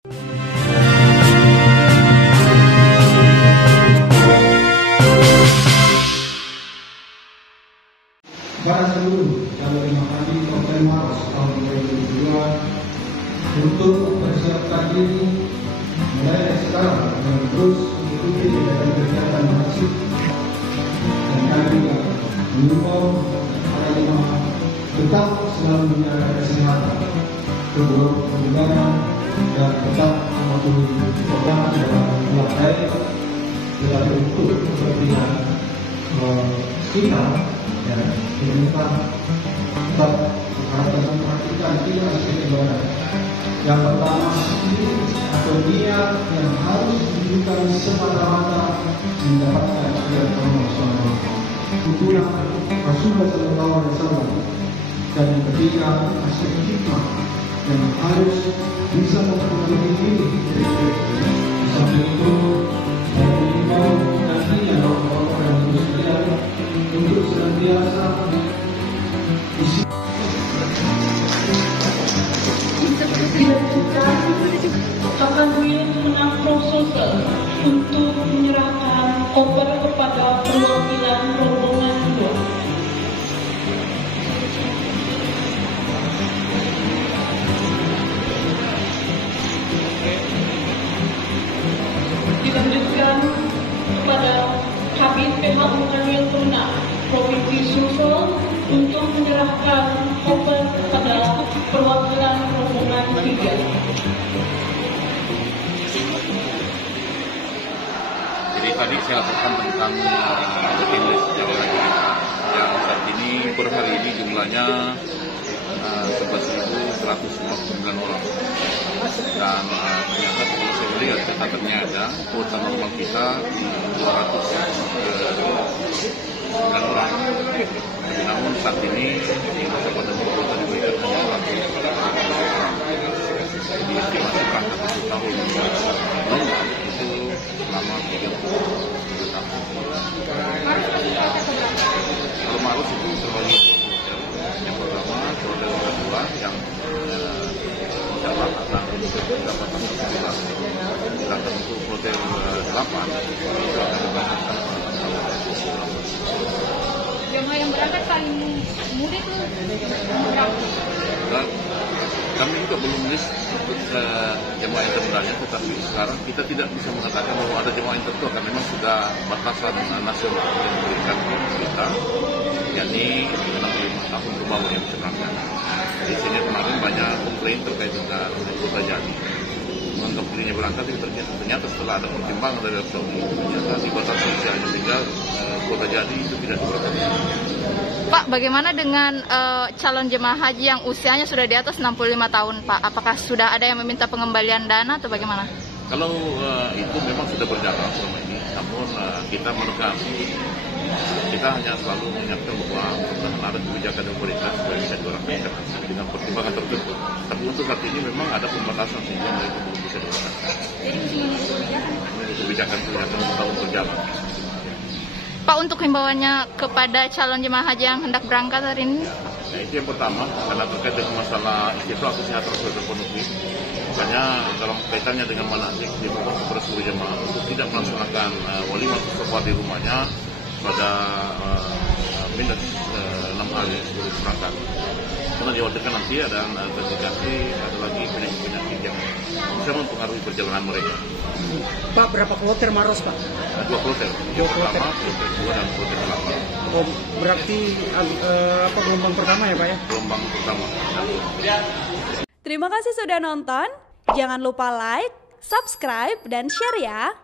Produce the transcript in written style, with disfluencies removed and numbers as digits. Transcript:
Para seluruh calon jemaah haji Kabupaten Maros tahun 2022 untuk mempersiapkan diri mulai dari sekarang dan terus mengikuti kegiatan manasik, dan kami juga mengimbau para jemaah tetap selalu menjaga kesehatan, kebugaran, dan tetap mematuhi protokol kesehatan baik dalam untuk kepentingan kita. Kita tetap harus memperhatikan 3 aspek ibadah. Yang pertama, atau niat yang harus ditunjukkan semata-mata mendapatkan keridhaan Allah SWT. Tuntunan Rasulullah SAW. Dan yang ketiga, aspek hikmah yang harus bisa mempengaruhi diri. Sampai itu, mengimbau nantinya orang-orang yang bersedia untuk senantiasa akan menang proposal untuk menyerahkan koper kepada perwakilan rombongan kedua. Dilanjutkan kepada Kabid PH Mukanwil Tuna Provinsi Sulsel untuk menyerahkan koper kepada perwakilan rombongan 3. Jadi tadi saya laporkan tentang waiting list jamaah haji yang saat ini per hari ini jumlahnya 11.159 orang. Dan ternyata kalau saya melihat catatannya ada kuota normal kita di 209 orang. Tapi namun saat ini di masa pandemi kuota diberikan hanya 100 orang. Jadi estimasi berangkat 1 tahun normal itu selama 30 tahun. Kalau Maros itu terbagi 2 hotel. Yang pertama hotel kedua yang pendapatan sebulan. Sedangkan untuk hotel 8 itu akan diberangkatkan jemaah yang berangkat paling mudah itu berapa? Kami juga belum list untuk jemaah yang sebenarnya, tetapi sekarang kita tidak bisa mengatakan bahwa ada jemaah yang tertentu karena memang sudah batasan nasional yang diberikan kita, yakni 65 tahun ke bawah yang bisa berangkat. Di sini kemarin banyak komplain terkait dengan kuota jadi menganggap dirinya berangkat, ternyata setelah ada pertimbangan dari Saudi ternyata dibatasi usianya sehingga kuota jadi itu tidak diberangkatkan. Pak, bagaimana dengan calon jemaah haji yang usianya sudah di atas 65 tahun, Pak? Apakah sudah ada yang meminta pengembalian dana atau bagaimana? Kalau itu memang sudah berjalan selama ini, namun kita menekan. Kita hanya selalu mengingatkan bahwa ada kebijakan yang pemerintah supaya bisa diberangkatkan dengan pertimbangan tertentu. Tapi untuk saat ini memang ada pembatasan sehingga mereka belum bisa diberangkatkan. Jadi kebijakan tahun berjalan. Pak, untuk himbauannya kepada calon jemaah haji yang hendak berangkat hari ini? Nah, itu yang pertama, karena terkait dengan masalah istiqlal kesehatan sudah terpenuhi. Makanya dalam kaitannya dengan manasik diperlukan kepada seluruh jemaah untuk tidak melaksanakan walimah sesaat di rumahnya pada minus 6 hari sebelum berangkat. Karena dikhawatirkan nanti ada terindikasi ada lagi penyakit yang bisa mempengaruhi perjalanan mereka. Pak, berapa kloter Maros, Pak? 2 kloter. Yang pertama, kloter 2 dan kloter 8. Oh, berarti gelombang pertama ya, Pak ya? Gelombang pertama. Terima kasih sudah nonton. Jangan lupa like, subscribe, dan share ya.